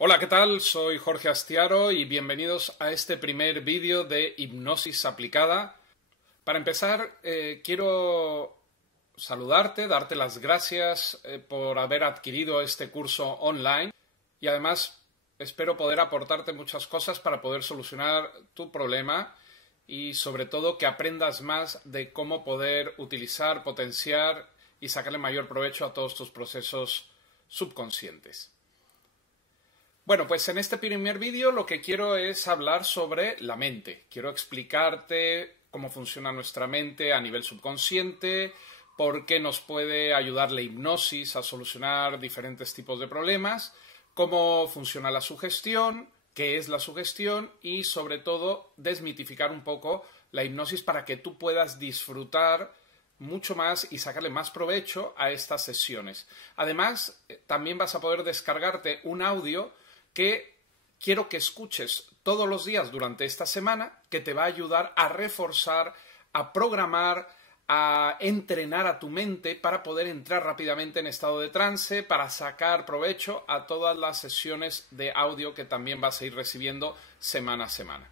Hola, ¿qué tal? Soy Jorge Astiaro y bienvenidos a este primer vídeo de hipnosis aplicada. Para empezar, quiero saludarte, darte las gracias por haber adquirido este curso online y además espero poder aportarte muchas cosas para poder solucionar tu problema y sobre todo que aprendas más de cómo poder utilizar, potenciar y sacarle mayor provecho a todos tus procesos subconscientes. Bueno, pues en este primer vídeo lo que quiero es hablar sobre la mente. Quiero explicarte cómo funciona nuestra mente a nivel subconsciente, por qué nos puede ayudar la hipnosis a solucionar diferentes tipos de problemas, cómo funciona la sugestión, qué es la sugestión y sobre todo desmitificar un poco la hipnosis para que tú puedas disfrutar mucho más y sacarle más provecho a estas sesiones. Además, también vas a poder descargarte un audio que quiero que escuches todos los días durante esta semana, que te va a ayudar a reforzar, a programar, a entrenar a tu mente para poder entrar rápidamente en estado de trance, para sacar provecho a todas las sesiones de audio que también vas a ir recibiendo semana a semana.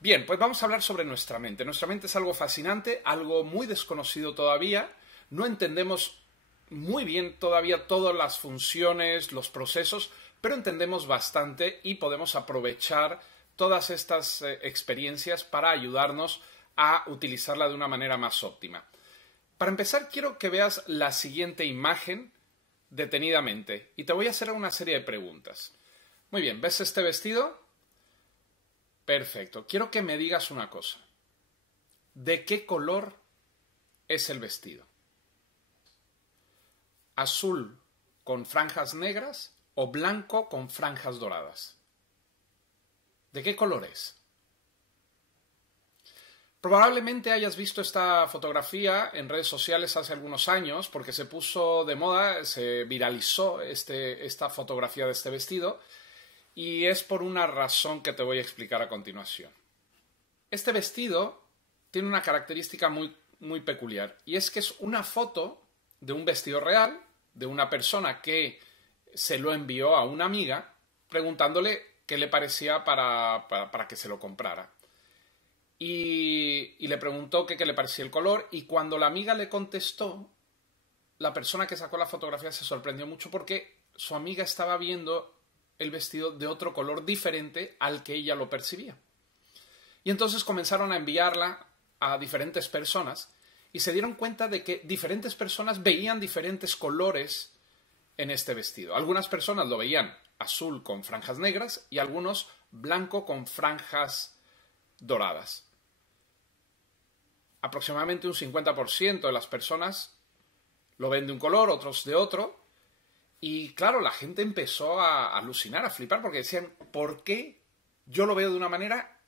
Bien, pues vamos a hablar sobre nuestra mente. Nuestra mente es algo fascinante, algo muy desconocido todavía. No entendemos muy bien todavía todas las funciones, los procesos, pero entendemos bastante y podemos aprovechar todas estas experiencias para ayudarnos a utilizarla de una manera más óptima. Para empezar, quiero que veas la siguiente imagen detenidamente y te voy a hacer una serie de preguntas. Muy bien, ¿ves este vestido? Perfecto. Quiero que me digas una cosa. ¿De qué color es el vestido? ¿Azul con franjas negras o blanco con franjas doradas? ¿De qué color es? Probablemente hayas visto esta fotografía en redes sociales hace algunos años porque se puso de moda, se viralizó esta fotografía de este vestido y es por una razón que te voy a explicar a continuación. Este vestido tiene una característica muy peculiar y es que es una foto de un vestido real de una persona que se lo envió a una amiga preguntándole qué le parecía para que se lo comprara. Y le preguntó qué le parecía el color y cuando la amiga le contestó, la persona que sacó la fotografía se sorprendió mucho porque su amiga estaba viendo el vestido de otro color diferente al que ella lo percibía. Y entonces comenzaron a enviarla a diferentes personas y se dieron cuenta de que diferentes personas veían diferentes colores en este vestido. Algunas personas lo veían azul con franjas negras y algunos blanco con franjas doradas. Aproximadamente un 50% de las personas lo ven de un color, otros de otro. Y claro, la gente empezó a alucinar, a flipar, porque decían, ¿por qué yo lo veo de una manera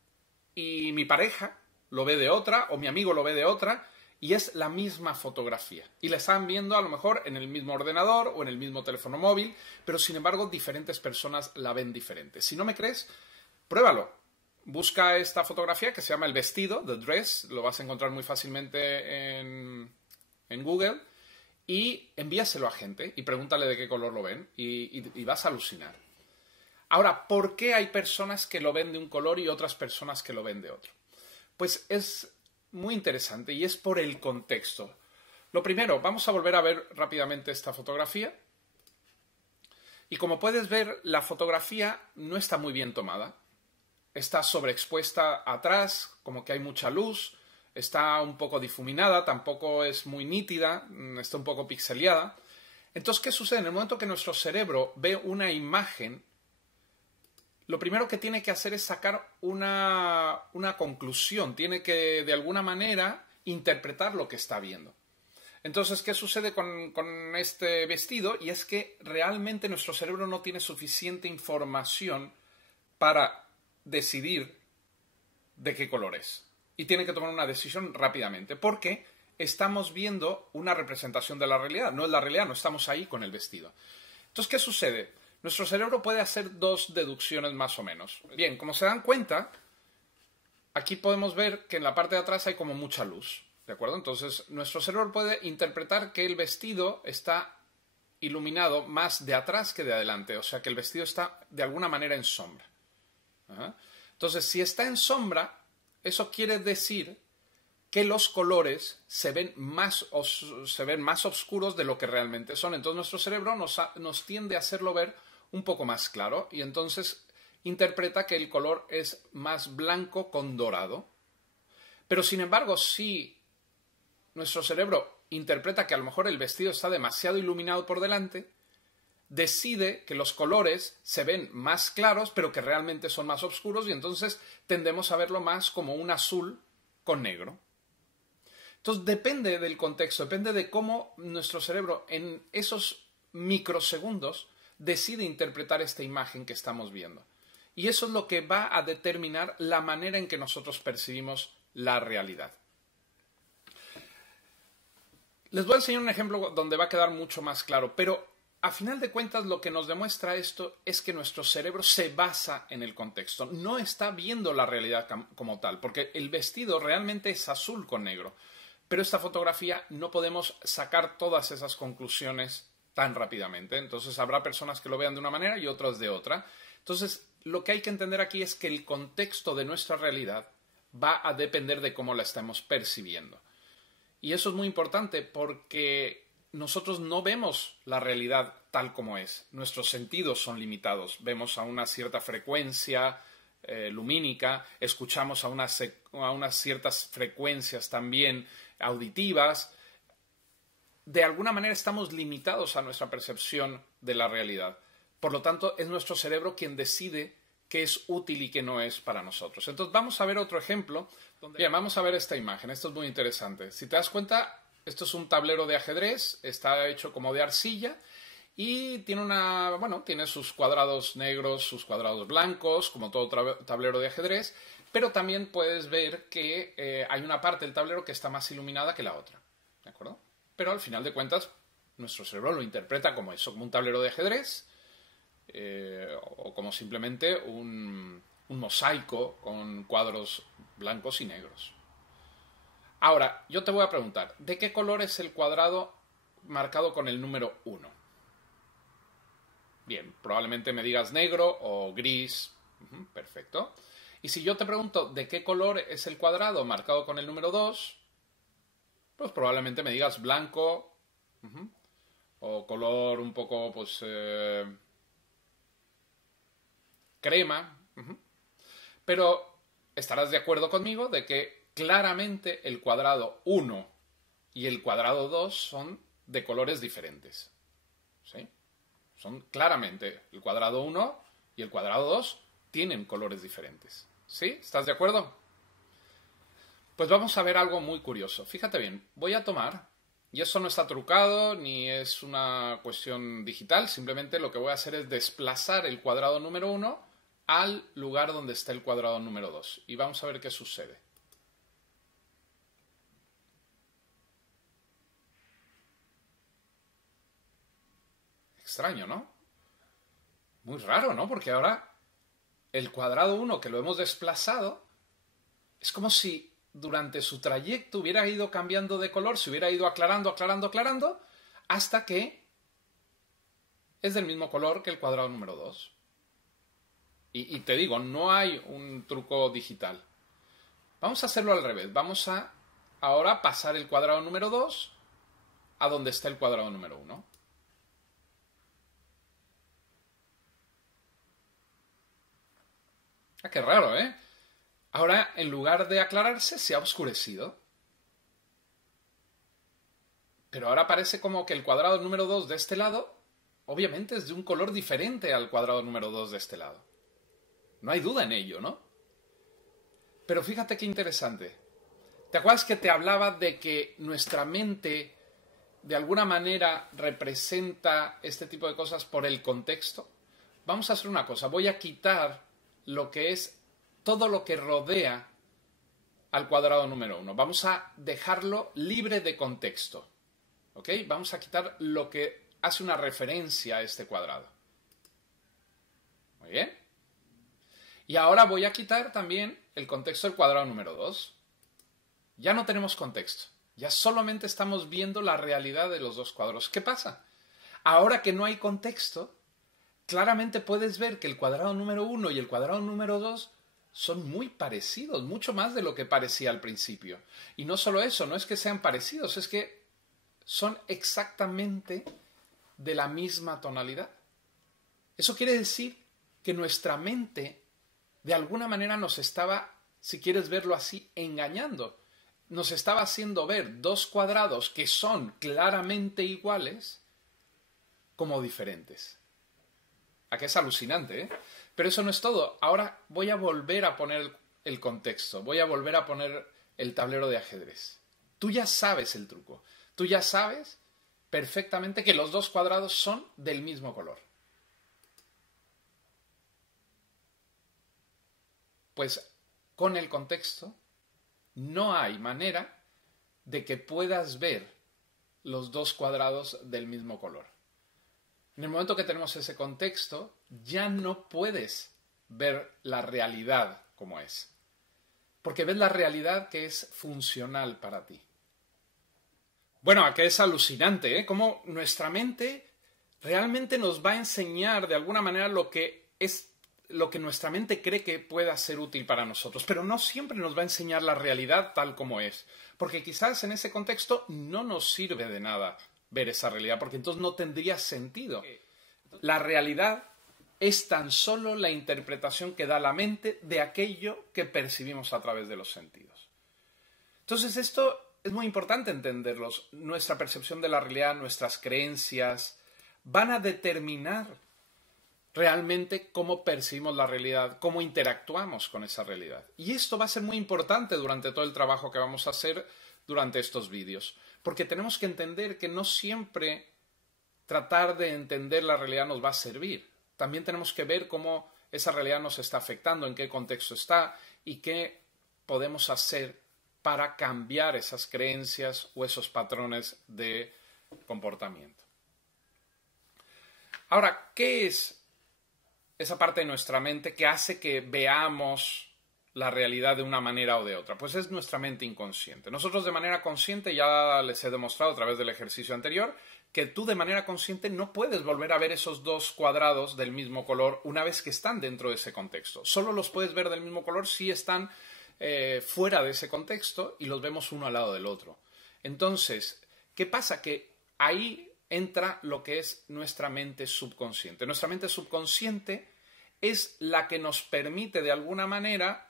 y mi pareja lo ve de otra o mi amigo lo ve de otra? Y es la misma fotografía. Y la están viendo a lo mejor en el mismo ordenador o en el mismo teléfono móvil, pero sin embargo diferentes personas la ven diferente. Si no me crees, pruébalo. Busca esta fotografía que se llama El Vestido, The Dress, lo vas a encontrar muy fácilmente en Google, y envíaselo a gente y pregúntale de qué color lo ven y vas a alucinar. Ahora, ¿por qué hay personas que lo ven de un color y otras personas que lo ven de otro? Pues es muy interesante y es por el contexto. Lo primero, vamos a volver a ver rápidamente esta fotografía. Y como puedes ver, la fotografía no está muy bien tomada. Está sobreexpuesta atrás, como que hay mucha luz. Está un poco difuminada, tampoco es muy nítida, está un poco pixeleada. Entonces, ¿qué sucede? En el momento que nuestro cerebro ve una imagen, lo primero que tiene que hacer es sacar una conclusión, tiene que de alguna manera interpretar lo que está viendo. Entonces, ¿qué sucede con este vestido? Y es que realmente nuestro cerebro no tiene suficiente información para decidir de qué color es. Y tiene que tomar una decisión rápidamente, porque estamos viendo una representación de la realidad. No es la realidad, no estamos ahí con el vestido. Entonces, ¿qué sucede? Nuestro cerebro puede hacer dos deducciones más o menos. Bien, como se dan cuenta, aquí podemos ver que en la parte de atrás hay como mucha luz, ¿de acuerdo? Entonces, nuestro cerebro puede interpretar que el vestido está iluminado más de atrás que de adelante, o sea que el vestido está de alguna manera en sombra. Ajá. Entonces, si está en sombra, eso quiere decir que los colores se ven más oscuros de lo que realmente son. Entonces nuestro cerebro nos tiende a hacerlo ver un poco más claro y entonces interpreta que el color es más blanco con dorado. Pero sin embargo, si nuestro cerebro interpreta que a lo mejor el vestido está demasiado iluminado por delante, decide que los colores se ven más claros, pero que realmente son más oscuros y entonces tendemos a verlo más como un azul con negro. Entonces depende del contexto, depende de cómo nuestro cerebro en esos microsegundos decide interpretar esta imagen que estamos viendo. Y eso es lo que va a determinar la manera en que nosotros percibimos la realidad. Les voy a enseñar un ejemplo donde va a quedar mucho más claro, pero a final de cuentas lo que nos demuestra esto es que nuestro cerebro se basa en el contexto, no está viendo la realidad como tal, porque el vestido realmente es azul con negro, pero esta fotografía no podemos sacar todas esas conclusiones tan rápidamente, entonces habrá personas que lo vean de una manera y otras de otra. Entonces lo que hay que entender aquí es que el contexto de nuestra realidad va a depender de cómo la estemos percibiendo. Y eso es muy importante porque nosotros no vemos la realidad tal como es. Nuestros sentidos son limitados. Vemos a una cierta frecuencia lumínica, escuchamos a unas ciertas frecuencias también auditivas. De alguna manera estamos limitados a nuestra percepción de la realidad. Por lo tanto, es nuestro cerebro quien decide qué es útil y qué no es para nosotros. Entonces vamos a ver otro ejemplo. Bien, vamos a ver esta imagen. Esto es muy interesante. Si te das cuenta, esto es un tablero de ajedrez. Está hecho como de arcilla y tiene sus cuadrados negros, sus cuadrados blancos, como todo tablero de ajedrez. Pero también puedes ver que hay una parte del tablero que está más iluminada que la otra. ¿De acuerdo? Pero al final de cuentas, nuestro cerebro lo interpreta como eso, como un tablero de ajedrez. O como simplemente un mosaico con cuadros blancos y negros. Ahora, yo te voy a preguntar, ¿de qué color es el cuadrado marcado con el número 1? Bien, probablemente me digas negro o gris. Perfecto. Y si yo te pregunto, ¿de qué color es el cuadrado marcado con el número 2? Pues probablemente me digas blanco. O color un poco, crema. Pero estarás de acuerdo conmigo de que claramente el cuadrado 1 y el cuadrado 2 son de colores diferentes. ¿Sí? Son claramente el cuadrado 1 y el cuadrado 2 tienen colores diferentes. ¿Sí? ¿Estás de acuerdo? Pues vamos a ver algo muy curioso. Fíjate bien, voy a tomar, y eso no está trucado ni es una cuestión digital, simplemente lo que voy a hacer es desplazar el cuadrado número 1 al lugar donde está el cuadrado número 2. Y vamos a ver qué sucede. Extraño, ¿no? Muy raro, ¿no? Porque ahora el cuadrado 1 que lo hemos desplazado es como si durante su trayecto hubiera ido cambiando de color, se hubiera ido aclarando, aclarando, aclarando, hasta que es del mismo color que el cuadrado número 2. Y te digo, no hay un truco digital. Vamos a hacerlo al revés. Vamos a ahora pasar el cuadrado número 2 a donde está el cuadrado número 1. Ah, qué raro, ¿eh? Ahora, en lugar de aclararse, se ha oscurecido. Pero ahora parece como que el cuadrado número 2 de este lado, obviamente es de un color diferente al cuadrado número 2 de este lado. No hay duda en ello, ¿no? Pero fíjate qué interesante. ¿Te acuerdas que te hablaba de que nuestra mente de alguna manera representa este tipo de cosas por el contexto? Vamos a hacer una cosa. Voy a quitar lo que es todo lo que rodea al cuadrado número 1. Vamos a dejarlo libre de contexto. ¿Ok? Vamos a quitar lo que hace una referencia a este cuadrado. Muy bien. Y ahora voy a quitar también el contexto del cuadrado número 2. Ya no tenemos contexto. Ya solamente estamos viendo la realidad de los dos cuadros. ¿Qué pasa? Ahora que no hay contexto, claramente puedes ver que el cuadrado número 1 y el cuadrado número 2 son muy parecidos, mucho más de lo que parecía al principio. Y no solo eso, no es que sean parecidos, es que son exactamente de la misma tonalidad. Eso quiere decir que nuestra mente de alguna manera nos estaba, si quieres verlo así, engañando. Nos estaba haciendo ver dos cuadrados que son claramente iguales como diferentes. ¿A qué es alucinante, eh? Pero eso no es todo. Ahora voy a volver a poner el contexto, voy a volver a poner el tablero de ajedrez. Tú ya sabes el truco. Tú ya sabes perfectamente que los dos cuadrados son del mismo color. Pues con el contexto no hay manera de que puedas ver los dos cuadrados del mismo color. En el momento que tenemos ese contexto, ya no puedes ver la realidad como es. Porque ves la realidad que es funcional para ti. Bueno, aquí es alucinante, ¿eh? Cómo nuestra mente realmente nos va a enseñar de alguna manera lo que nuestra mente cree que pueda ser útil para nosotros, pero no siempre nos va a enseñar la realidad tal como es, porque quizás en ese contexto no nos sirve de nada ver esa realidad, porque entonces no tendría sentido. La realidad es tan solo la interpretación que da la mente de aquello que percibimos a través de los sentidos. Entonces esto es muy importante entenderlos. Nuestra percepción de la realidad, nuestras creencias, van a determinar realmente cómo percibimos la realidad, cómo interactuamos con esa realidad. Y esto va a ser muy importante durante todo el trabajo que vamos a hacer durante estos vídeos, porque tenemos que entender que no siempre tratar de entender la realidad nos va a servir. También tenemos que ver cómo esa realidad nos está afectando, en qué contexto está y qué podemos hacer para cambiar esas creencias o esos patrones de comportamiento. Ahora, ¿qué es esa parte de nuestra mente que hace que veamos la realidad de una manera o de otra? Pues es nuestra mente inconsciente. Nosotros de manera consciente, ya les he demostrado a través del ejercicio anterior, que tú de manera consciente no puedes volver a ver esos dos cuadrados del mismo color una vez que están dentro de ese contexto. Solo los puedes ver del mismo color si están fuera de ese contexto y los vemos uno al lado del otro. Entonces, ¿qué pasa? Que ahí entra lo que es nuestra mente subconsciente. Nuestra mente subconsciente es la que nos permite de alguna manera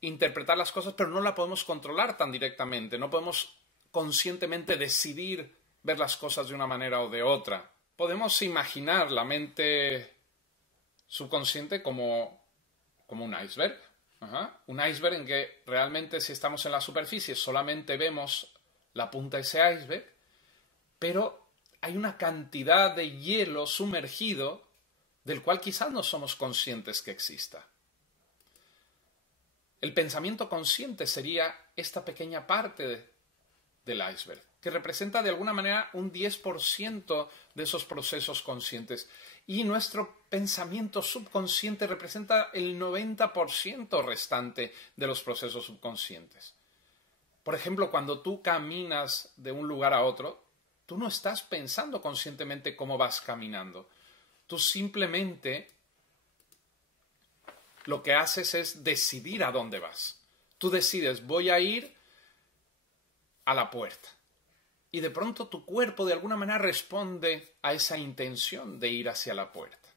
interpretar las cosas, pero no la podemos controlar tan directamente. No podemos conscientemente decidir ver las cosas de una manera o de otra. Podemos imaginar la mente subconsciente como un iceberg. Un iceberg en que realmente si estamos en la superficie solamente vemos la punta de ese iceberg, pero hay una cantidad de hielo sumergido del cual quizás no somos conscientes que exista. El pensamiento consciente sería esta pequeña parte del iceberg, que representa de alguna manera un 10% de esos procesos conscientes. Y nuestro pensamiento subconsciente representa el 90% restante de los procesos subconscientes. Por ejemplo, cuando tú caminas de un lugar a otro, tú no estás pensando conscientemente cómo vas caminando. Tú simplemente lo que haces es decidir a dónde vas. Tú decides, voy a ir a la puerta. Y de pronto tu cuerpo de alguna manera responde a esa intención de ir hacia la puerta.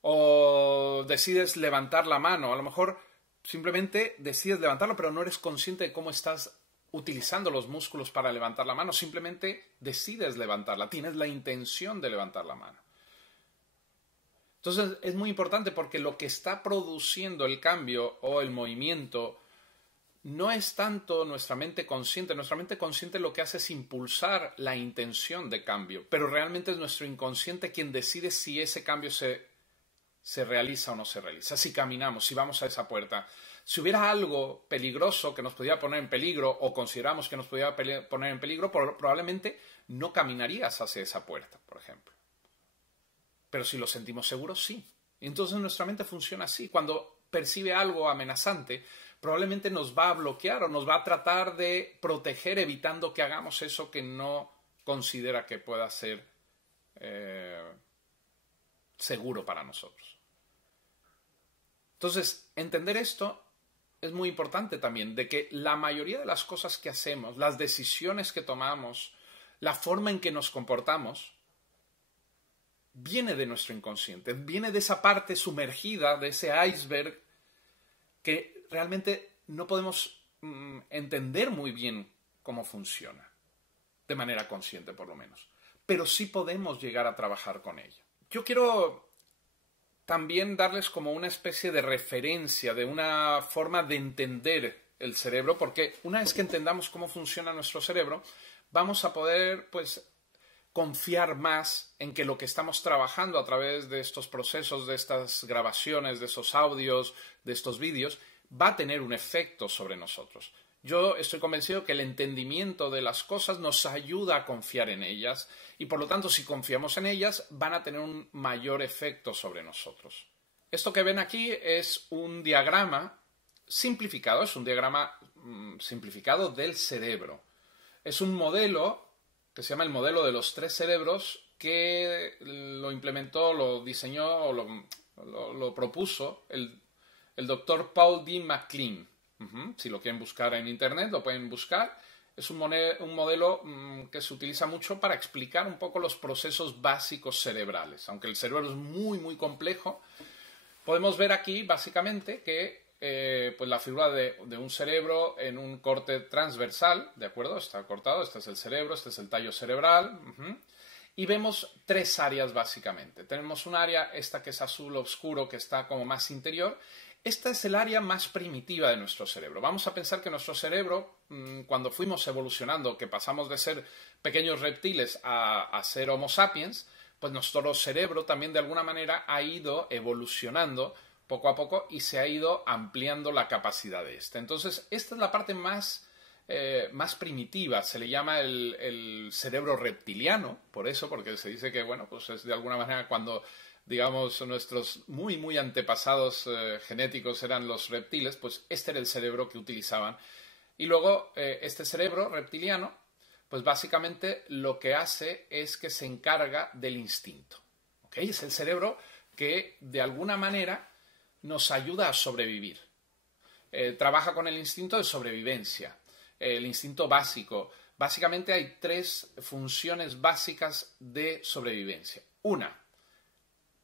O decides levantar la mano. A lo mejor simplemente decides levantarlo, pero no eres consciente de cómo estás utilizando los músculos para levantar la mano. Simplemente decides levantarla. Tienes la intención de levantar la mano. Entonces es muy importante porque lo que está produciendo el cambio o el movimiento no es tanto nuestra mente consciente. Nuestra mente consciente lo que hace es impulsar la intención de cambio, pero realmente es nuestro inconsciente quien decide si ese cambio se realiza o no se realiza, si caminamos, si vamos a esa puerta. Si hubiera algo peligroso que nos podía poner en peligro o consideramos que nos podía poner en peligro, probablemente no caminarías hacia esa puerta, por ejemplo. Pero si lo sentimos seguro, sí. Entonces nuestra mente funciona así. Cuando percibe algo amenazante, probablemente nos va a bloquear o nos va a tratar de proteger evitando que hagamos eso que no considera que pueda ser seguro para nosotros. Entonces, entender esto es muy importante también, de que la mayoría de las cosas que hacemos, las decisiones que tomamos, la forma en que nos comportamos, viene de nuestro inconsciente, viene de esa parte sumergida, de ese iceberg que realmente no podemos entender muy bien cómo funciona, de manera consciente por lo menos, pero sí podemos llegar a trabajar con ella. Yo quiero también darles como una especie de referencia, de una forma de entender el cerebro, porque una vez que entendamos cómo funciona nuestro cerebro, vamos a poder, pues, confiar más en que lo que estamos trabajando a través de estos procesos, de estas grabaciones, de esos audios, de estos vídeos, va a tener un efecto sobre nosotros. Yo estoy convencido que el entendimiento de las cosas nos ayuda a confiar en ellas y, por lo tanto, si confiamos en ellas, van a tener un mayor efecto sobre nosotros. Esto que ven aquí es un diagrama simplificado, es un diagrama simplificado del cerebro. Es un modelo que se llama el modelo de los 3 cerebros, que lo implementó, lo diseñó o lo propuso el doctor Paul D. MacLean. Si lo quieren buscar en internet, lo pueden buscar. Es un modelo que se utiliza mucho para explicar un poco los procesos básicos cerebrales. Aunque el cerebro es muy, muy complejo, podemos ver aquí básicamente que pues la figura de un cerebro en un corte transversal, ¿de acuerdo? Está cortado, este es el cerebro, este es el tallo cerebral. Y vemos 3 áreas básicamente. Tenemos un área, esta que es azul oscuro, que está como más interior. Esta es el área más primitiva de nuestro cerebro. Vamos a pensar que nuestro cerebro, cuando fuimos evolucionando, que pasamos de ser pequeños reptiles a ser Homo sapiens, pues nuestro cerebro también de alguna manera ha ido evolucionando poco a poco y se ha ido ampliando la capacidad de este. Entonces, esta es la parte más primitiva, se le llama el cerebro reptiliano, por eso, porque se dice que, bueno, pues es de alguna manera cuando, digamos, nuestros muy, muy antepasados genéticos eran los reptiles, pues este era el cerebro que utilizaban. Y luego, este cerebro reptiliano, pues básicamente lo que hace es que se encarga del instinto. ¿Ok? Es el cerebro que, de alguna manera, nos ayuda a sobrevivir. Trabaja con el instinto de sobrevivencia. El instinto básico. Básicamente hay 3 funciones básicas de sobrevivencia. Una,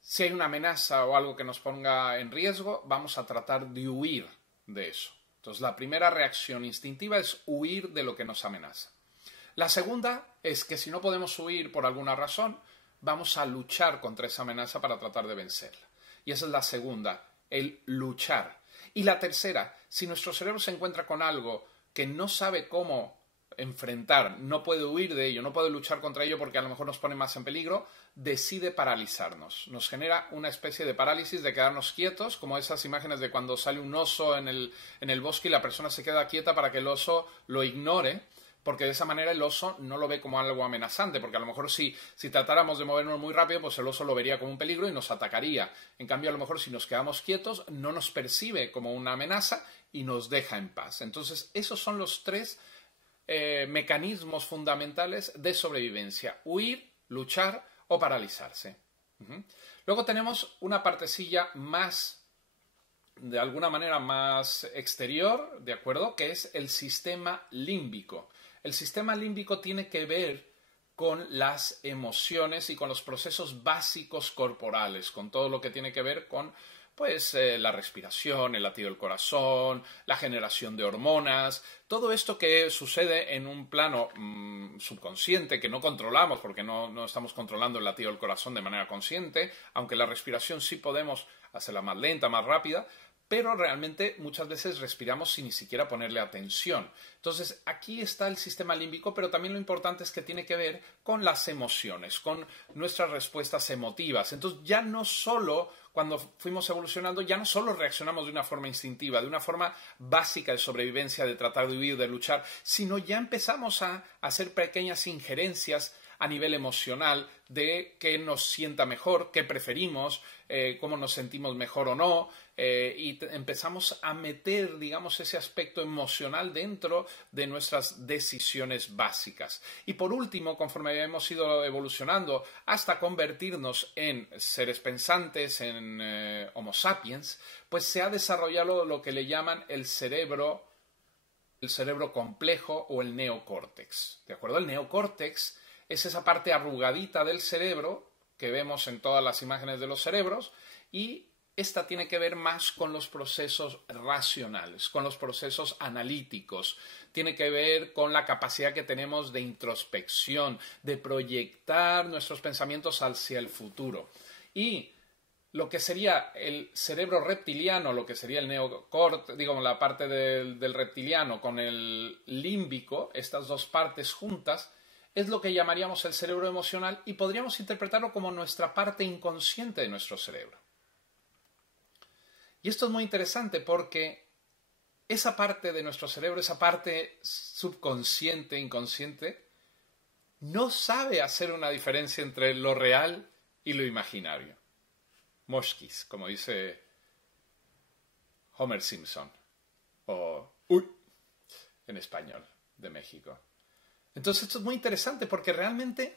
si hay una amenaza o algo que nos ponga en riesgo, vamos a tratar de huir de eso. Entonces, la primera reacción instintiva es huir de lo que nos amenaza. La segunda es que si no podemos huir por alguna razón, vamos a luchar contra esa amenaza para tratar de vencerla. Y esa es la segunda, el luchar. Y la tercera, si nuestro cerebro se encuentra con algo que no sabe cómo enfrentar, no puede huir de ello, no puede luchar contra ello porque a lo mejor nos pone más en peligro, decide paralizarnos. Nos genera una especie de parálisis de quedarnos quietos, como esas imágenes de cuando sale un oso en el bosque y la persona se queda quieta para que el oso lo ignore, porque de esa manera el oso no lo ve como algo amenazante, porque a lo mejor si tratáramos de movernos muy rápido, pues el oso lo vería como un peligro y nos atacaría. En cambio, a lo mejor si nos quedamos quietos, no nos percibe como una amenaza y nos deja en paz. Entonces, esos son los 3 mecanismos fundamentales de sobrevivencia: huir, luchar o paralizarse. Luego tenemos una partecilla más, de alguna manera más exterior, ¿de acuerdo? Que es el sistema límbico. El sistema límbico tiene que ver con las emociones y con los procesos básicos corporales, con todo lo que tiene que ver con pues la respiración, el latido del corazón, la generación de hormonas, todo esto que sucede en un plano subconsciente que no controlamos porque no estamos controlando el latido del corazón de manera consciente, aunque la respiración sí podemos hacerla más lenta, más rápida, pero realmente muchas veces respiramos sin ni siquiera ponerle atención. Entonces, aquí está el sistema límbico, pero también lo importante es que tiene que ver con las emociones, con nuestras respuestas emotivas. Entonces, ya no solo, cuando fuimos evolucionando, ya no solo reaccionamos de una forma instintiva, de una forma básica de sobrevivencia, de tratar de huir, de luchar, sino ya empezamos a hacer pequeñas injerencias a nivel emocional de qué nos sienta mejor, qué preferimos, cómo nos sentimos mejor o no, y empezamos a meter, digamos, ese aspecto emocional dentro de nuestras decisiones básicas. Y por último, conforme hemos ido evolucionando hasta convertirnos en seres pensantes, en Homo sapiens, pues se ha desarrollado lo que le llaman el cerebro complejo o el neocórtex. ¿De acuerdo? El neocórtex es esa parte arrugadita del cerebro que vemos en todas las imágenes de los cerebros, y esta tiene que ver más con los procesos racionales, con los procesos analíticos, tiene que ver con la capacidad que tenemos de introspección, de proyectar nuestros pensamientos hacia el futuro. Y lo que sería el cerebro reptiliano, lo que sería el neocórtex, digamos la parte del reptiliano con el límbico, estas dos partes juntas, es lo que llamaríamos el cerebro emocional, y podríamos interpretarlo como nuestra parte inconsciente de nuestro cerebro. Y esto es muy interesante porque esa parte de nuestro cerebro, esa parte subconsciente, inconsciente, no sabe hacer una diferencia entre lo real y lo imaginario. Mosquis, como dice Homer Simpson, o uy, en español, de México. Entonces esto es muy interesante porque realmente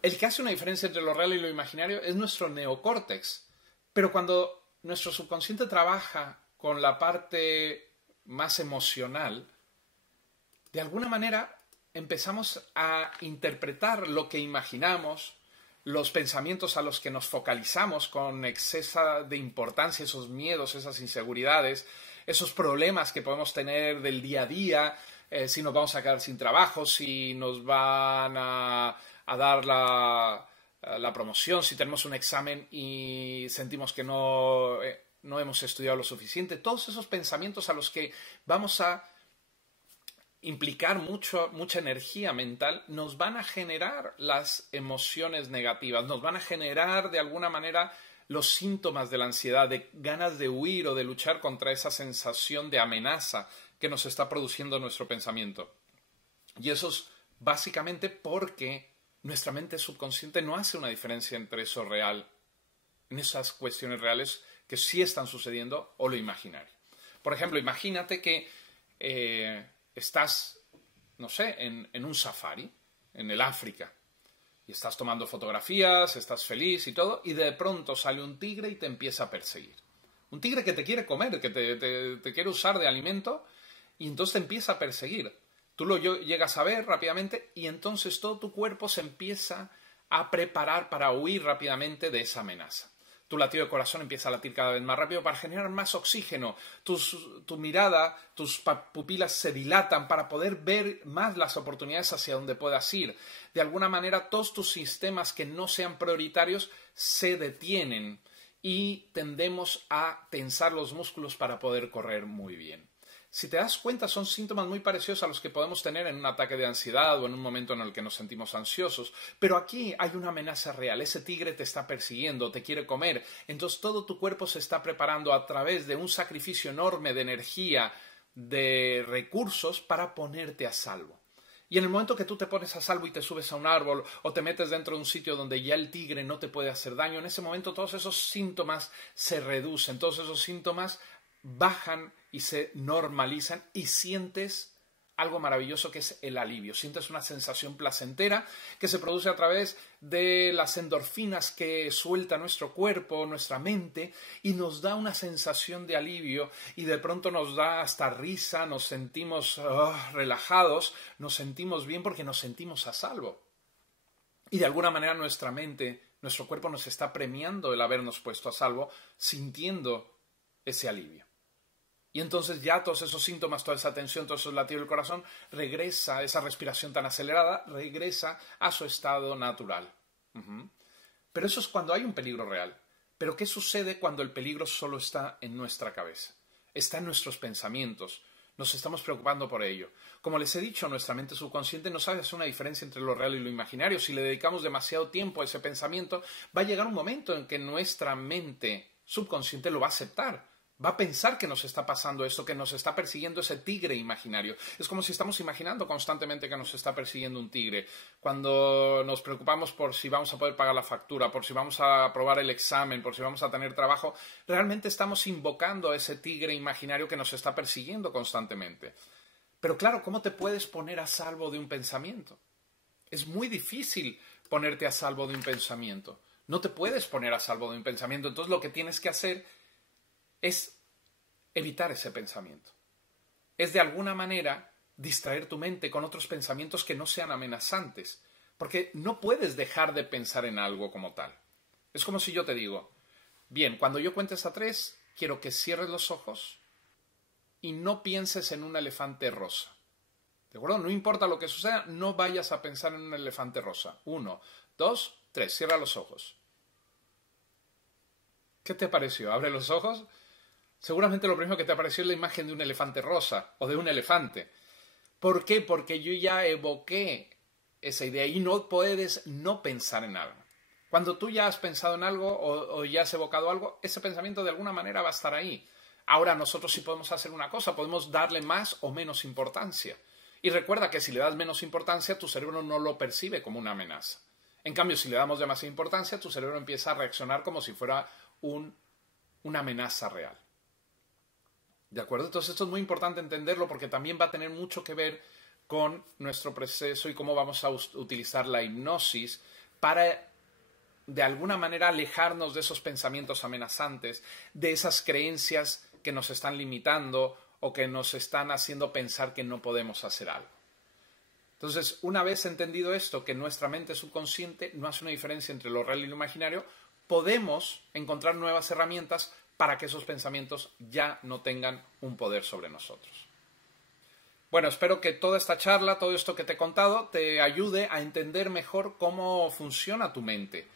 el que hace una diferencia entre lo real y lo imaginario es nuestro neocórtex. Pero cuando nuestro subconsciente trabaja con la parte más emocional, de alguna manera empezamos a interpretar lo que imaginamos, los pensamientos a los que nos focalizamos con exceso de importancia, esos miedos, esas inseguridades, esos problemas que podemos tener del día a día, si nos vamos a quedar sin trabajo, si nos van a dar la promoción, si tenemos un examen y sentimos que no hemos estudiado lo suficiente. Todos esos pensamientos a los que vamos a implicar mucha energía mental nos van a generar las emociones negativas, nos van a generar de alguna manera los síntomas de la ansiedad, de ganas de huir o de luchar contra esa sensación de amenaza que nos está produciendo nuestro pensamiento. Y eso es básicamente porque nuestra mente subconsciente no hace una diferencia entre eso real, en esas cuestiones reales que sí están sucediendo, o lo imaginario. Por ejemplo, imagínate que estás, no sé, en un safari, en el África, y estás tomando fotografías, estás feliz y todo, y de pronto sale un tigre y te empieza a perseguir. Un tigre que te quiere comer, que te quiere usar de alimento, y entonces te empieza a perseguir. Tú lo llegas a ver rápidamente y entonces todo tu cuerpo se empieza a preparar para huir rápidamente de esa amenaza. Tu latido de corazón empieza a latir cada vez más rápido para generar más oxígeno. Tu mirada, tus pupilas se dilatan para poder ver más las oportunidades hacia donde puedas ir. De alguna manera, todos tus sistemas que no sean prioritarios se detienen y tendemos a tensar los músculos para poder correr muy bien. Si te das cuenta, son síntomas muy parecidos a los que podemos tener en un ataque de ansiedad o en un momento en el que nos sentimos ansiosos. Pero aquí hay una amenaza real. Ese tigre te está persiguiendo, te quiere comer. Entonces todo tu cuerpo se está preparando a través de un sacrificio enorme de energía, de recursos para ponerte a salvo. Y en el momento que tú te pones a salvo y te subes a un árbol o te metes dentro de un sitio donde ya el tigre no te puede hacer daño, en ese momento todos esos síntomas se reducen, todos esos síntomas bajan y se normalizan y sientes algo maravilloso que es el alivio. Sientes una sensación placentera que se produce a través de las endorfinas que suelta nuestro cuerpo, nuestra mente, y nos da una sensación de alivio y de pronto nos da hasta risa, nos sentimos relajados, nos sentimos bien porque nos sentimos a salvo. Y de alguna manera nuestra mente, nuestro cuerpo nos está premiando el habernos puesto a salvo, sintiendo ese alivio. Y entonces ya todos esos síntomas, toda esa tensión, todos esos latidos del corazón, regresa, esa respiración tan acelerada, regresa a su estado natural. Pero eso es cuando hay un peligro real. Pero ¿qué sucede cuando el peligro solo está en nuestra cabeza? Está en nuestros pensamientos. Nos estamos preocupando por ello. Como les he dicho, nuestra mente subconsciente no sabe hacer una diferencia entre lo real y lo imaginario. Si le dedicamos demasiado tiempo a ese pensamiento, va a llegar un momento en que nuestra mente subconsciente lo va a aceptar. Va a pensar que nos está pasando esto, que nos está persiguiendo ese tigre imaginario. Es como si estamos imaginando constantemente que nos está persiguiendo un tigre. Cuando nos preocupamos por si vamos a poder pagar la factura, por si vamos a aprobar el examen, por si vamos a tener trabajo, realmente estamos invocando a ese tigre imaginario que nos está persiguiendo constantemente. Pero claro, ¿cómo te puedes poner a salvo de un pensamiento? Es muy difícil ponerte a salvo de un pensamiento. No te puedes poner a salvo de un pensamiento. Entonces lo que tienes que hacer es evitar ese pensamiento. Es de alguna manera distraer tu mente con otros pensamientos que no sean amenazantes. Porque no puedes dejar de pensar en algo como tal. Es como si yo te digo, bien, cuando yo cuente hasta 3, quiero que cierres los ojos y no pienses en un elefante rosa. ¿De acuerdo? No importa lo que suceda, no vayas a pensar en un elefante rosa. 1, 2, 3, cierra los ojos. ¿Qué te pareció? Abre los ojos. Seguramente lo primero que te apareció es la imagen de un elefante rosa o de un elefante. ¿Por qué? Porque yo ya evoqué esa idea y no puedes no pensar en algo. Cuando tú ya has pensado en algo o ya has evocado algo, ese pensamiento de alguna manera va a estar ahí. Ahora nosotros sí podemos hacer una cosa, podemos darle más o menos importancia. Y recuerda que si le das menos importancia, tu cerebro no lo percibe como una amenaza. En cambio, si le damos demasiada importancia, tu cerebro empieza a reaccionar como si fuera una amenaza real. ¿De acuerdo? Entonces esto es muy importante entenderlo porque también va a tener mucho que ver con nuestro proceso y cómo vamos a utilizar la hipnosis para, de alguna manera, alejarnos de esos pensamientos amenazantes, de esas creencias que nos están limitando o que nos están haciendo pensar que no podemos hacer algo. Entonces, una vez entendido esto, que nuestra mente subconsciente no hace una diferencia entre lo real y lo imaginario, podemos encontrar nuevas herramientas para que esos pensamientos ya no tengan un poder sobre nosotros. Bueno, espero que toda esta charla, todo esto que te he contado, te ayude a entender mejor cómo funciona tu mente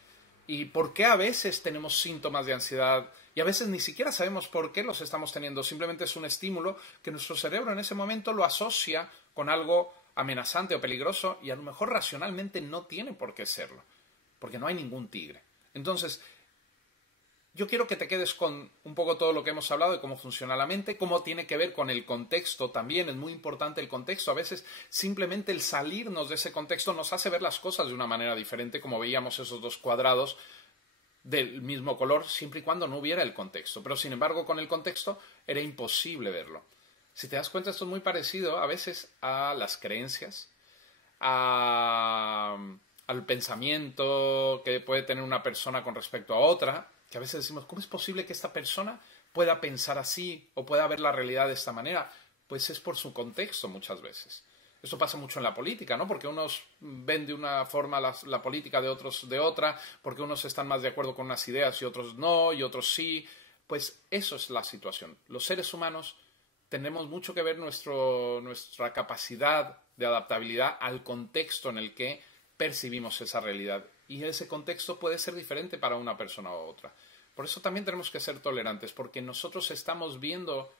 y por qué a veces tenemos síntomas de ansiedad y a veces ni siquiera sabemos por qué los estamos teniendo. Simplemente es un estímulo que nuestro cerebro en ese momento lo asocia con algo amenazante o peligroso y a lo mejor racionalmente no tiene por qué serlo, porque no hay ningún tigre. Entonces, yo quiero que te quedes con un poco todo lo que hemos hablado de cómo funciona la mente, cómo tiene que ver con el contexto también. Es muy importante el contexto. A veces simplemente el salirnos de ese contexto nos hace ver las cosas de una manera diferente, como veíamos esos dos cuadrados del mismo color, siempre y cuando no hubiera el contexto. Pero sin embargo, con el contexto era imposible verlo. Si te das cuenta, esto es muy parecido a veces a las creencias, al pensamiento que puede tener una persona con respecto a otra, que a veces decimos, ¿cómo es posible que esta persona pueda pensar así o pueda ver la realidad de esta manera? Pues es por su contexto muchas veces. Esto pasa mucho en la política, ¿no? Porque unos ven de una forma la política de otros de otra, porque unos están más de acuerdo con unas ideas y otros no, y otros sí. Pues eso es la situación. Los seres humanos tenemos mucho que ver nuestra capacidad de adaptabilidad al contexto en el que percibimos esa realidad. Y ese contexto puede ser diferente para una persona u otra. Por eso también tenemos que ser tolerantes, porque nosotros estamos viendo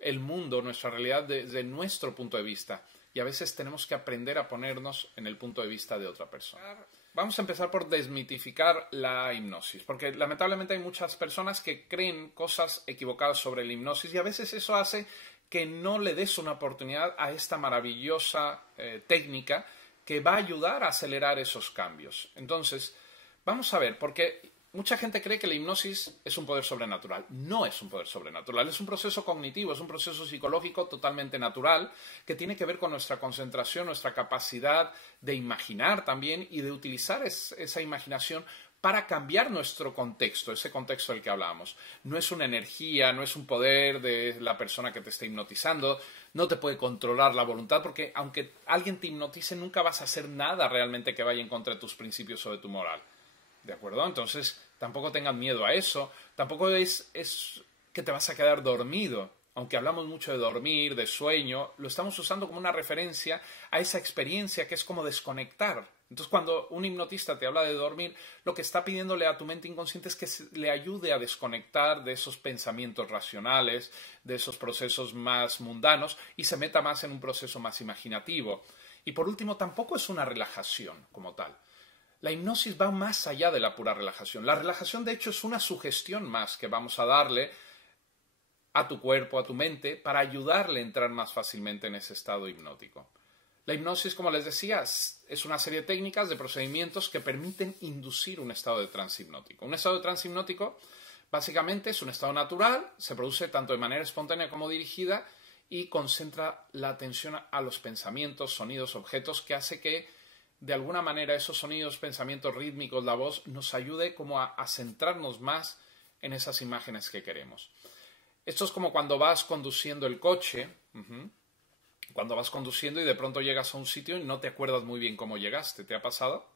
el mundo, nuestra realidad, desde nuestro punto de vista. Y a veces tenemos que aprender a ponernos en el punto de vista de otra persona. Vamos a empezar por desmitificar la hipnosis, porque lamentablemente hay muchas personas que creen cosas equivocadas sobre la hipnosis y a veces eso hace que no le des una oportunidad a esta maravillosa técnica que va a ayudar a acelerar esos cambios. Entonces, vamos a ver, porque mucha gente cree que la hipnosis es un poder sobrenatural. No es un poder sobrenatural, es un proceso cognitivo, es un proceso psicológico totalmente natural que tiene que ver con nuestra concentración, nuestra capacidad de imaginar también y de utilizar esa imaginación para cambiar nuestro contexto, ese contexto del que hablábamos. No es una energía, no es un poder de la persona que te está hipnotizando, no te puede controlar la voluntad, porque aunque alguien te hipnotice, nunca vas a hacer nada realmente que vaya en contra de tus principios o de tu moral. ¿De acuerdo? Entonces, tampoco tengan miedo a eso, tampoco es que te vas a quedar dormido. Aunque hablamos mucho de dormir, de sueño, lo estamos usando como una referencia a esa experiencia que es como desconectar. Entonces, cuando un hipnotista te habla de dormir, lo que está pidiéndole a tu mente inconsciente es que le ayude a desconectar de esos pensamientos racionales, de esos procesos más mundanos y se meta más en un proceso más imaginativo. Y por último, tampoco es una relajación como tal. La hipnosis va más allá de la pura relajación. La relajación, de hecho, es una sugestión más que vamos a darle a tu cuerpo, a tu mente, para ayudarle a entrar más fácilmente en ese estado hipnótico. La hipnosis, como les decía, es una serie de técnicas, de procedimientos que permiten inducir un estado de trance hipnótico. Un estado de trance hipnótico básicamente es un estado natural, se produce tanto de manera espontánea como dirigida y concentra la atención a los pensamientos, sonidos, objetos, que hace que de alguna manera esos sonidos, pensamientos rítmicos, la voz, nos ayude como a centrarnos más en esas imágenes que queremos. Esto es como cuando vas conduciendo el coche, cuando vas conduciendo y de pronto llegas a un sitio y no te acuerdas muy bien cómo llegaste. ¿Te ha pasado?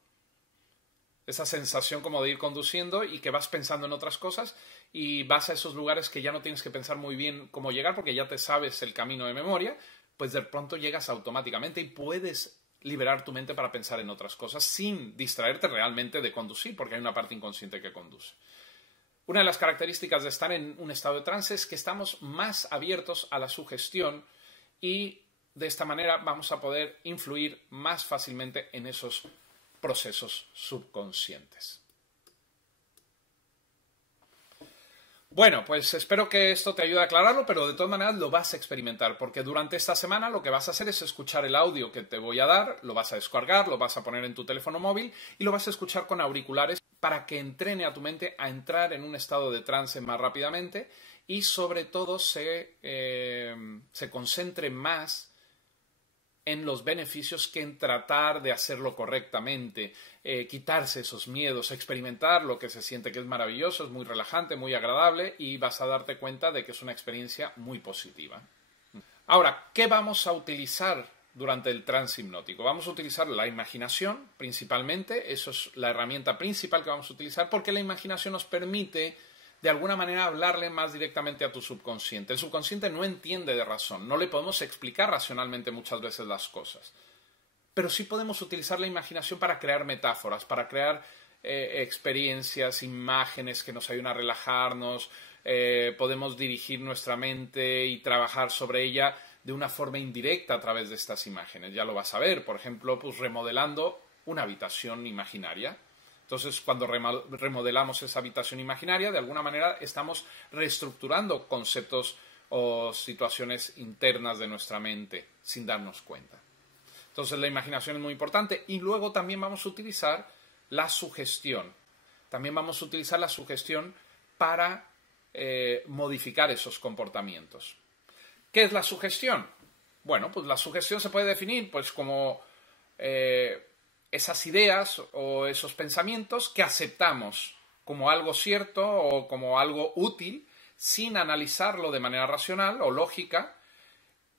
Esa sensación como de ir conduciendo y que vas pensando en otras cosas y vas a esos lugares que ya no tienes que pensar muy bien cómo llegar porque ya te sabes el camino de memoria, pues de pronto llegas automáticamente y puedes liberar tu mente para pensar en otras cosas sin distraerte realmente de conducir, porque hay una parte inconsciente que conduce. Una de las características de estar en un estado de trance es que estamos más abiertos a la sugestión y de esta manera vamos a poder influir más fácilmente en esos procesos subconscientes. Bueno, pues espero que esto te ayude a aclararlo, pero de todas maneras lo vas a experimentar, porque durante esta semana lo que vas a hacer es escuchar el audio que te voy a dar, lo vas a descargar, lo vas a poner en tu teléfono móvil y lo vas a escuchar con auriculares para que entrene a tu mente a entrar en un estado de trance más rápidamente y sobre todo se concentre más en los beneficios que en tratar de hacerlo correctamente, quitarse esos miedos, experimentar lo que se siente que es maravilloso, es muy relajante, muy agradable y vas a darte cuenta de que es una experiencia muy positiva. Ahora, ¿qué vamos a utilizar durante el trance hipnótico? Vamos a utilizar la imaginación principalmente, eso es la herramienta principal que vamos a utilizar porque la imaginación nos permite de alguna manera hablarle más directamente a tu subconsciente. El subconsciente no entiende de razón, no le podemos explicar racionalmente muchas veces las cosas, pero sí podemos utilizar la imaginación para crear metáforas, para crear experiencias, imágenes que nos ayuden a relajarnos, podemos dirigir nuestra mente y trabajar sobre ella de una forma indirecta a través de estas imágenes. Ya lo vas a ver, por ejemplo, pues remodelando una habitación imaginaria. Entonces, cuando remodelamos esa habitación imaginaria, de alguna manera estamos reestructurando conceptos o situaciones internas de nuestra mente sin darnos cuenta. Entonces, la imaginación es muy importante y luego también vamos a utilizar la sugestión. También vamos a utilizar la sugestión para modificar esos comportamientos. ¿Qué es la sugestión? Bueno, pues la sugestión se puede definir pues como esas ideas o esos pensamientos que aceptamos como algo cierto o como algo útil sin analizarlo de manera racional o lógica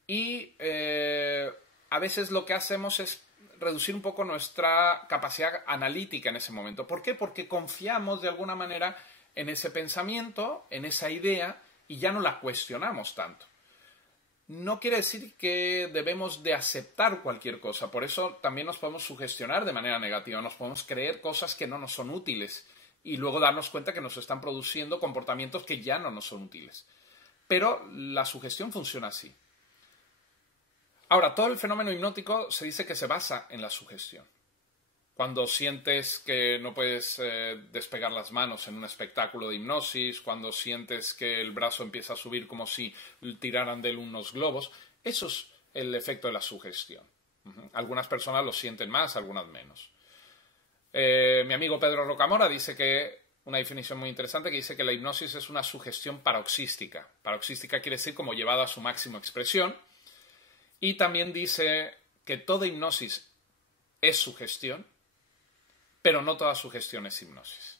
y a veces lo que hacemos es reducir un poco nuestra capacidad analítica en ese momento. ¿Por qué? Porque confiamos de alguna manera en ese pensamiento, en esa idea y ya no la cuestionamos tanto. No quiere decir que debemos de aceptar cualquier cosa, por eso también nos podemos sugestionar de manera negativa, nos podemos creer cosas que no nos son útiles y luego darnos cuenta que nos están produciendo comportamientos que ya no nos son útiles. Pero la sugestión funciona así. Ahora, todo el fenómeno hipnótico se dice que se basa en la sugestión. Cuando sientes que no puedes despegar las manos en un espectáculo de hipnosis, cuando sientes que el brazo empieza a subir como si tiraran de él unos globos, eso es el efecto de la sugestión. Algunas personas lo sienten más, algunas menos. Mi amigo Pedro Rocamora dice que, una definición muy interesante, que dice que la hipnosis es una sugestión paroxística. Paroxística quiere decir como llevada a su máxima expresión. Y también dice que toda hipnosis es sugestión, pero no toda sugestión es hipnosis.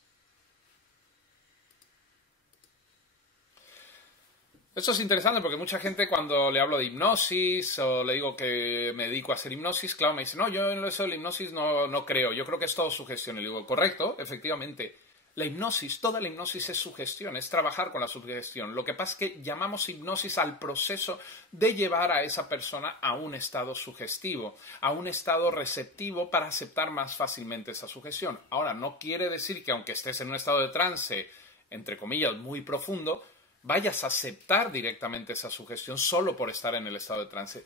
Esto es interesante porque mucha gente cuando le hablo de hipnosis o le digo que me dedico a hacer hipnosis, claro, me dice, no, yo en eso de la hipnosis no creo, yo creo que es todo sugestión. Y le digo, correcto, efectivamente, la hipnosis, toda la hipnosis es sugestión, es trabajar con la sugestión. Lo que pasa es que llamamos hipnosis al proceso de llevar a esa persona a un estado sugestivo, a un estado receptivo para aceptar más fácilmente esa sugestión. Ahora, no quiere decir que aunque estés en un estado de trance, entre comillas, muy profundo, vayas a aceptar directamente esa sugestión solo por estar en el estado de trance.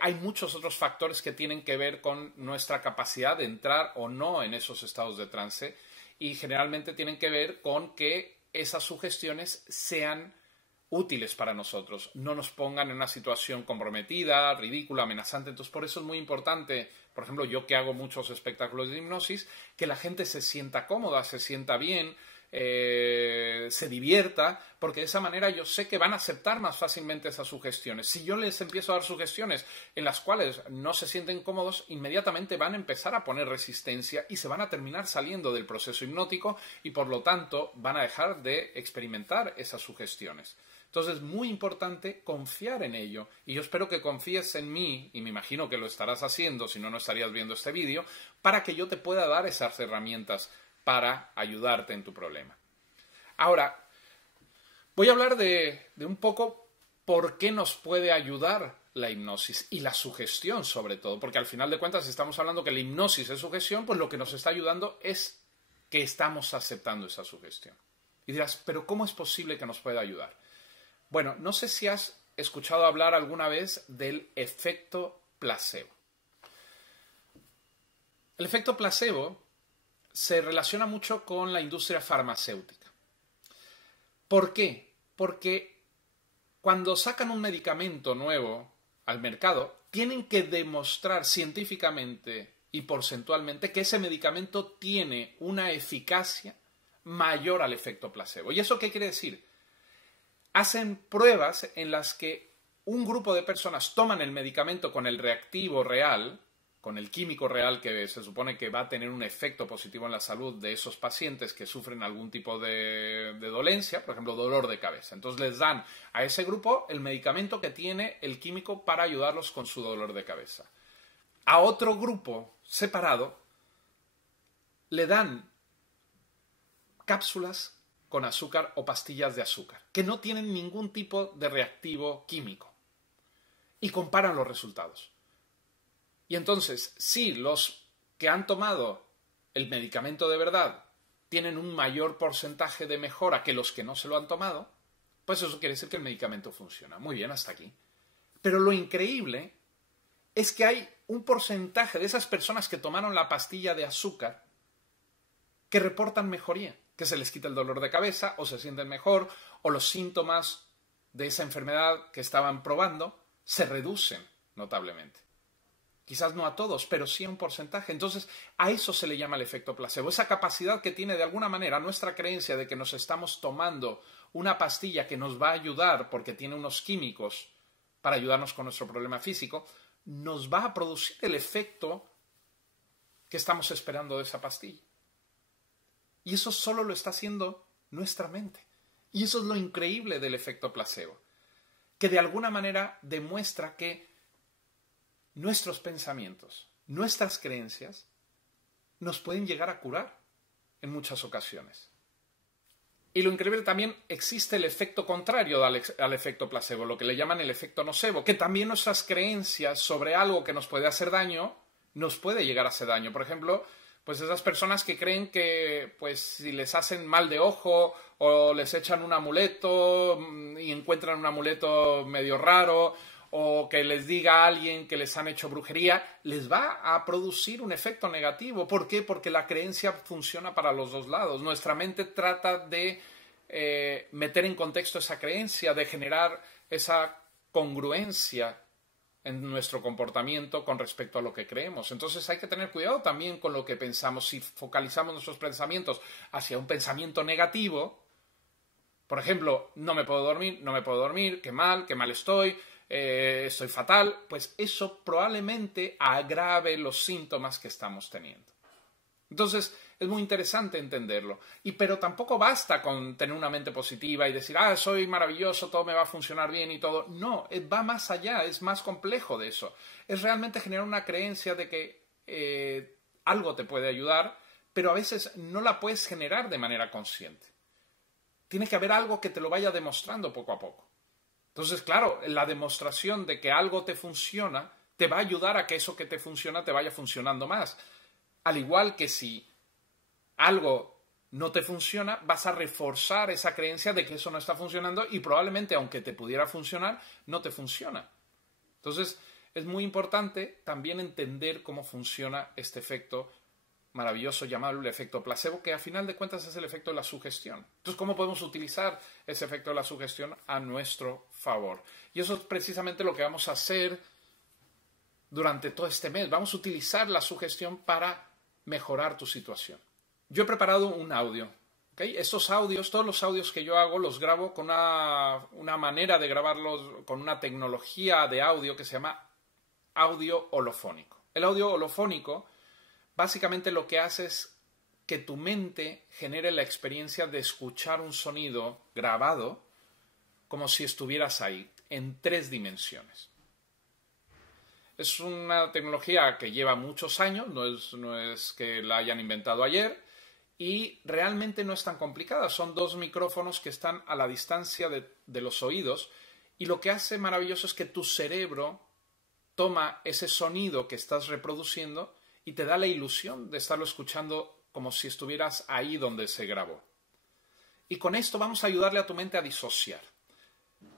Hay muchos otros factores que tienen que ver con nuestra capacidad de entrar o no en esos estados de trance y generalmente tienen que ver con que esas sugestiones sean útiles para nosotros, no nos pongan en una situación comprometida, ridícula, amenazante. Entonces, por eso es muy importante, por ejemplo, yo que hago muchos espectáculos de hipnosis, que la gente se sienta cómoda, se sienta bien, se divierta, porque de esa manera yo sé que van a aceptar más fácilmente esas sugestiones. Si yo les empiezo a dar sugestiones en las cuales no se sienten cómodos, inmediatamente van a empezar a poner resistencia y se van a terminar saliendo del proceso hipnótico y por lo tanto van a dejar de experimentar esas sugestiones. Entonces es muy importante confiar en ello y yo espero que confíes en mí, y me imagino que lo estarás haciendo, si no, no estarías viendo este vídeo, para que yo te pueda dar esas herramientas para ayudarte en tu problema. Ahora, voy a hablar de un poco por qué nos puede ayudar la hipnosis y la sugestión sobre todo, porque al final de cuentas estamos hablando que la hipnosis es sugestión, pues lo que nos está ayudando es que estamos aceptando esa sugestión. Y dirás, ¿pero cómo es posible que nos pueda ayudar? Bueno, no sé si has escuchado hablar alguna vez del efecto placebo. El efecto placebo se relaciona mucho con la industria farmacéutica. ¿Por qué? Porque cuando sacan un medicamento nuevo al mercado, tienen que demostrar científicamente y porcentualmente que ese medicamento tiene una eficacia mayor al efecto placebo. ¿Y eso qué quiere decir? Hacen pruebas en las que un grupo de personas toman el medicamento con el reactivo real, con el químico real que se supone que va a tener un efecto positivo en la salud de esos pacientes que sufren algún tipo de dolencia, por ejemplo, dolor de cabeza. Entonces les dan a ese grupo el medicamento que tiene el químico para ayudarlos con su dolor de cabeza. A otro grupo separado le dan cápsulas con azúcar o pastillas de azúcar, que no tienen ningún tipo de reactivo químico. Y comparan los resultados. Y entonces, si los que han tomado el medicamento de verdad tienen un mayor porcentaje de mejora que los que no se lo han tomado, pues eso quiere decir que el medicamento funciona. Muy bien, hasta aquí. Pero lo increíble es que hay un porcentaje de esas personas que tomaron la pastilla de azúcar que reportan mejoría, que se les quita el dolor de cabeza o se sienten mejor o los síntomas de esa enfermedad que estaban probando se reducen notablemente. Quizás no a todos, pero sí a un porcentaje. Entonces, a eso se le llama el efecto placebo. Esa capacidad que tiene de alguna manera nuestra creencia de que nos estamos tomando una pastilla que nos va a ayudar porque tiene unos químicos para ayudarnos con nuestro problema físico, nos va a producir el efecto que estamos esperando de esa pastilla. Y eso solo lo está haciendo nuestra mente. Y eso es lo increíble del efecto placebo, que de alguna manera demuestra que nuestros pensamientos, nuestras creencias, nos pueden llegar a curar en muchas ocasiones. Y lo increíble también, existe el efecto contrario al efecto placebo, lo que le llaman el efecto nocebo, que también nuestras creencias sobre algo que nos puede hacer daño, nos puede llegar a hacer daño. Por ejemplo, pues esas personas que creen que pues si les hacen mal de ojo o les echan un amuleto y encuentran un amuleto medio raro, o que les diga a alguien que les han hecho brujería, les va a producir un efecto negativo. ¿Por qué? Porque la creencia funciona para los dos lados. Nuestra mente trata de meter en contexto esa creencia, de generar esa congruencia en nuestro comportamiento con respecto a lo que creemos. Entonces hay que tener cuidado también con lo que pensamos. Si focalizamos nuestros pensamientos hacia un pensamiento negativo, por ejemplo, no me puedo dormir, qué mal estoy, estoy fatal, pues eso probablemente agrave los síntomas que estamos teniendo. Entonces, es muy interesante entenderlo. Pero tampoco basta con tener una mente positiva y decir, soy maravilloso, todo me va a funcionar bien y todo. No, va más allá, es más complejo de eso. Es realmente generar una creencia de que algo te puede ayudar, pero a veces no la puedes generar de manera consciente. Tiene que haber algo que te lo vaya demostrando poco a poco. Entonces, claro, la demostración de que algo te funciona te va a ayudar a que eso que te funciona te vaya funcionando más. Al igual que si algo no te funciona, vas a reforzar esa creencia de que eso no está funcionando y probablemente, aunque te pudiera funcionar, no te funciona. Entonces, es muy importante también entender cómo funciona este efecto maravilloso llamado el efecto placebo, que a final de cuentas es el efecto de la sugestión. Entonces, ¿cómo podemos utilizar ese efecto de la sugestión a nuestro favor? Y eso es precisamente lo que vamos a hacer durante todo este mes. Vamos a utilizar la sugestión para mejorar tu situación. Yo he preparado un audio. ¿Okay? Estos audios, todos los audios que yo hago, los grabo con una manera de grabarlos, con una tecnología de audio que se llama audio holofónico. El audio holofónico básicamente lo que hace es que tu mente genere la experiencia de escuchar un sonido grabado como si estuvieras ahí, en 3 dimensiones. Es una tecnología que lleva muchos años, no es que la hayan inventado ayer, y realmente no es tan complicada. Son 2 micrófonos que están a la distancia de los oídos, y lo que hace maravilloso es que tu cerebro toma ese sonido que estás reproduciendo y te da la ilusión de estarlo escuchando como si estuvieras ahí donde se grabó. Y con esto vamos a ayudarle a tu mente a disociar.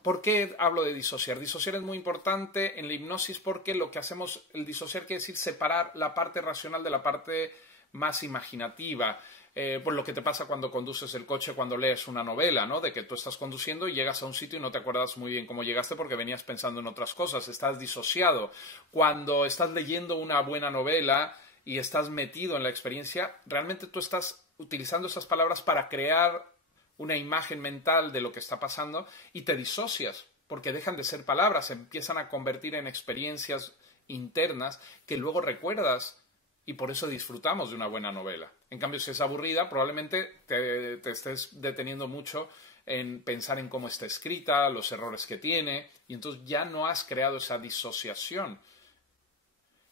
¿Por qué hablo de disociar? Disociar es muy importante en la hipnosis porque lo que hacemos, el disociar quiere decir separar la parte racional de la parte más imaginativa. Por lo que te pasa cuando conduces el coche, cuando lees una novela, ¿no? De que tú estás conduciendo y llegas a un sitio y no te acuerdas muy bien cómo llegaste porque venías pensando en otras cosas, estás disociado. Cuando estás leyendo una buena novela y estás metido en la experiencia, realmente tú estás utilizando esas palabras para crear una imagen mental de lo que está pasando y te disocias porque dejan de ser palabras, se empiezan a convertir en experiencias internas que luego recuerdas. Y por eso disfrutamos de una buena novela. En cambio, si es aburrida, probablemente te estés deteniendo mucho en pensar en cómo está escrita, los errores que tiene, y entonces ya no has creado esa disociación.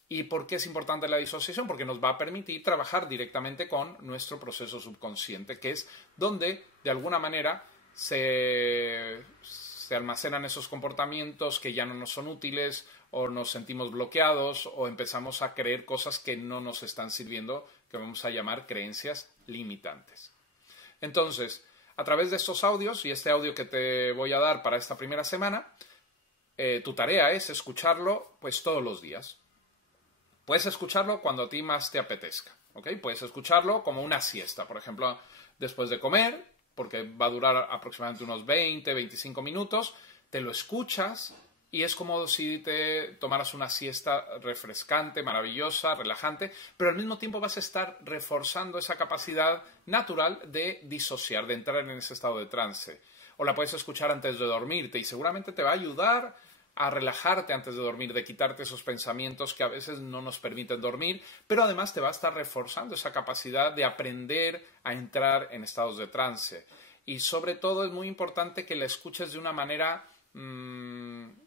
¿Y por qué es importante la disociación? Porque nos va a permitir trabajar directamente con nuestro proceso subconsciente, que es donde, de alguna manera, se almacenan esos comportamientos que ya no nos son útiles, o nos sentimos bloqueados, o empezamos a creer cosas que no nos están sirviendo, que vamos a llamar creencias limitantes. Entonces, a través de estos audios, y este audio que te voy a dar para esta primera semana, tu tarea es escucharlo pues todos los días. Puedes escucharlo cuando a ti más te apetezca, ¿ok? Puedes escucharlo como una siesta, por ejemplo, después de comer, porque va a durar aproximadamente unos 20, 25 minutos, te lo escuchas y es como si te tomaras una siesta refrescante, maravillosa, relajante, pero al mismo tiempo vas a estar reforzando esa capacidad natural de disociar, de entrar en ese estado de trance. O la puedes escuchar antes de dormirte y seguramente te va a ayudar a relajarte antes de dormir, de quitarte esos pensamientos que a veces no nos permiten dormir, pero además te va a estar reforzando esa capacidad de aprender a entrar en estados de trance. Y sobre todo es muy importante que la escuches de una manera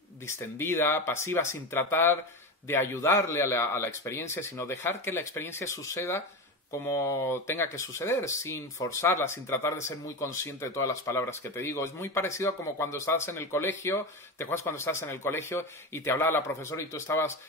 distendida, pasiva, sin tratar de ayudarle a la experiencia, sino dejar que la experiencia suceda como tenga que suceder, sin forzarla, sin tratar de ser muy consciente de todas las palabras que te digo. Es muy parecido a como cuando estabas en el colegio, ¿te acuerdas cuando estabas en el colegio y te hablaba la profesora y tú estabas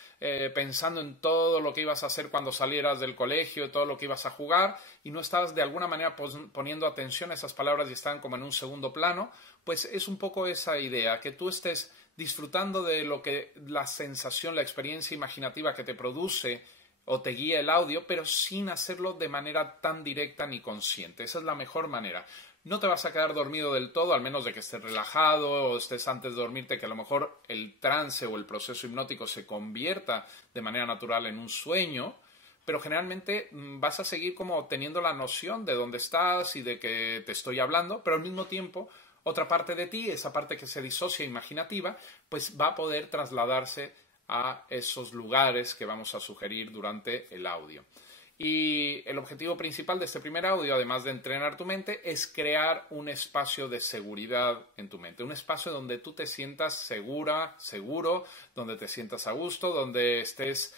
pensando en todo lo que ibas a hacer cuando salieras del colegio, todo lo que ibas a jugar, y no estabas de alguna manera poniendo atención a esas palabras y estaban como en un segundo plano? Pues es un poco esa idea, que tú estés disfrutando de lo que la sensación, la experiencia imaginativa que te produce o te guía el audio, pero sin hacerlo de manera tan directa ni consciente. Esa es la mejor manera. No te vas a quedar dormido del todo, al menos de que estés relajado o estés antes de dormirte, que a lo mejor el trance o el proceso hipnótico se convierta de manera natural en un sueño, pero generalmente vas a seguir como teniendo la noción de dónde estás y de que te estoy hablando, pero al mismo tiempo otra parte de ti, esa parte que se disocia imaginativa, pues va a poder trasladarse a esos lugares que vamos a sugerir durante el audio. Y el objetivo principal de este primer audio, además de entrenar tu mente, es crear un espacio de seguridad en tu mente, un espacio donde tú te sientas segura, seguro, donde te sientas a gusto, donde estés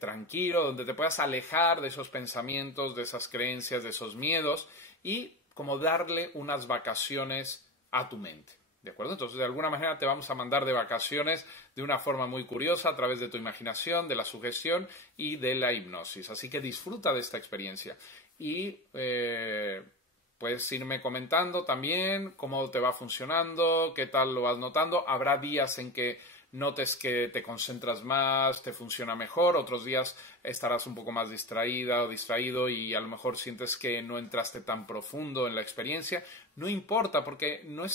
tranquilo, donde te puedas alejar de esos pensamientos, de esas creencias, de esos miedos y como darle unas vacaciones a tu mente. ¿De acuerdo? Entonces, de alguna manera te vamos a mandar de vacaciones de una forma muy curiosa a través de tu imaginación, de la sugestión y de la hipnosis. Así que disfruta de esta experiencia. Y puedes irme comentando también cómo te va funcionando, qué tal lo vas notando. Habrá días en que notes que te concentras más, te funciona mejor, otros días estarás un poco más distraída o distraído y a lo mejor sientes que no entraste tan profundo en la experiencia. No importa, porque no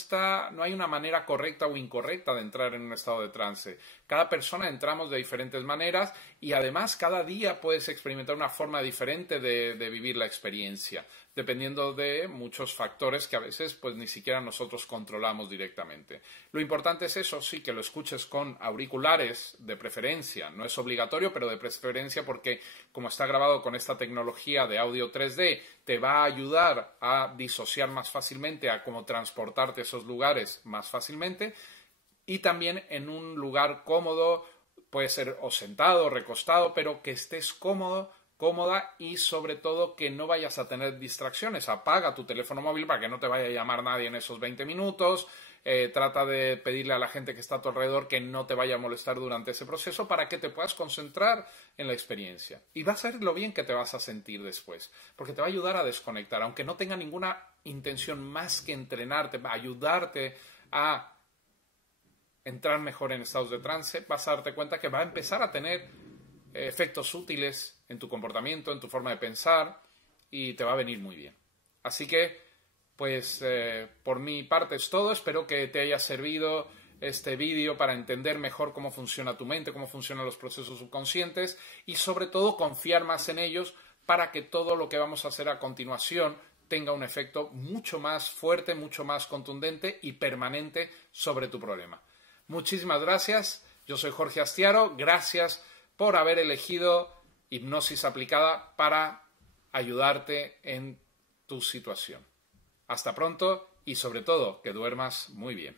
hay una manera correcta o incorrecta de entrar en un estado de trance. Cada persona entramos de diferentes maneras y además cada día puedes experimentar una forma diferente de vivir la experiencia, dependiendo de muchos factores que a veces pues ni siquiera nosotros controlamos directamente. Lo importante es eso, sí, que lo escuches con auriculares de preferencia. No es obligatorio, pero de preferencia porque como está grabado con esta tecnología de audio 3D, te va a ayudar a disociar más fácilmente, a cómo transportarte a esos lugares más fácilmente y también en un lugar cómodo, puede ser o sentado o recostado, pero que estés cómoda y sobre todo que no vayas a tener distracciones. Apaga tu teléfono móvil para que no te vaya a llamar nadie en esos 20 minutos. Trata de pedirle a la gente que está a tu alrededor que no te vaya a molestar durante ese proceso para que te puedas concentrar en la experiencia. Y vas a ver lo bien que te vas a sentir después, porque te va a ayudar a desconectar, aunque no tenga ninguna intención más que entrenarte, va a ayudarte a entrar mejor en estados de trance. Vas a darte cuenta que va a empezar a tener efectos útiles en tu comportamiento, en tu forma de pensar y te va a venir muy bien. Así que pues por mi parte es todo. Espero que te haya servido este vídeo para entender mejor cómo funciona tu mente, cómo funcionan los procesos subconscientes y sobre todo confiar más en ellos para que todo lo que vamos a hacer a continuación tenga un efecto mucho más fuerte, mucho más contundente y permanente sobre tu problema. Muchísimas gracias. Yo soy Jorge Astiaro. Gracias por haber elegido hipnosis aplicada para ayudarte en tu situación. Hasta pronto y sobre todo que duermas muy bien.